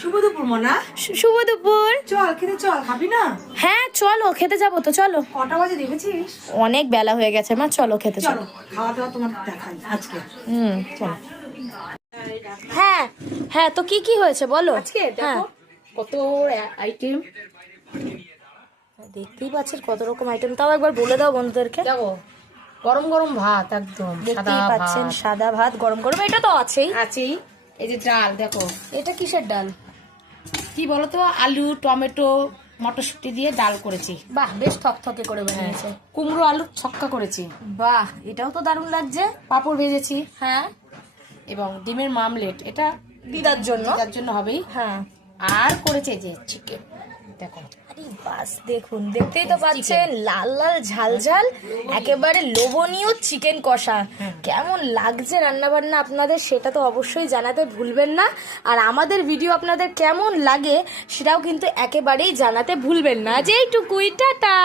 শুভ দুপুর মনা। শুভ দুপুর। চল খেতে চল, খাবি না? হ্যাঁ চলো খেতে যাবো তো, চলো। কটা বাজে দেখেছিস? অনেক বেলা হয়ে গেছে মা, চলো খেতে চলো চলো। খাওয়া দাওয়া তোমার দেখাই আজকে। চলো। হ্যাঁ হ্যাঁ, তো কি কি হয়েছে বলো। আজকে হ্যাঁ, দেখো কত আইটেম। দেখতেই পাচ্ছেন কত রকম আইটেম, তাও একবার বলে দাও বন্ধুদেরকে। দেখো গরম গরম ভাত, একদম দেখতেই পাচ্ছেন সাদা ভাত গরম গরম, এটা তো আছেই। আছেই। এই যে ডাল দেখো, এটা কিসের ডাল? কি বলতো, আলু টমেটো মটরশুঁটি দিয়ে ডাল করেছি। বাহ, বেশ থকথকে করে বানিয়েছে। কুমড়ো আলুর ছক্কা করেছি। বাহ, এটাও তো দারুণ লাগছে। পাঁপড় ভেজেছি হ্যাঁ, এবং ডিমের মামলেট, এটা দিদার জন্য। তার জন্য হবেই। হ্যাঁ, আর করেছে যে চিকেন, দেখো। আরে বাস, দেখুন দেখতেই তো পাচ্ছেন লাল লাল ঝাল ঝাল একেবারে লোভনীয় চিকেন কষা। কেমন লাগছে রান্না বান্না আপনাদের সেটা তো অবশ্যই জানাতে ভুলবেন না। আর আমাদের ভিডিও আপনাদের কেমন লাগে সেটাও কিন্তু একেবারেই জানাতে ভুলবেন না। যে এইটুকুই, টাটা।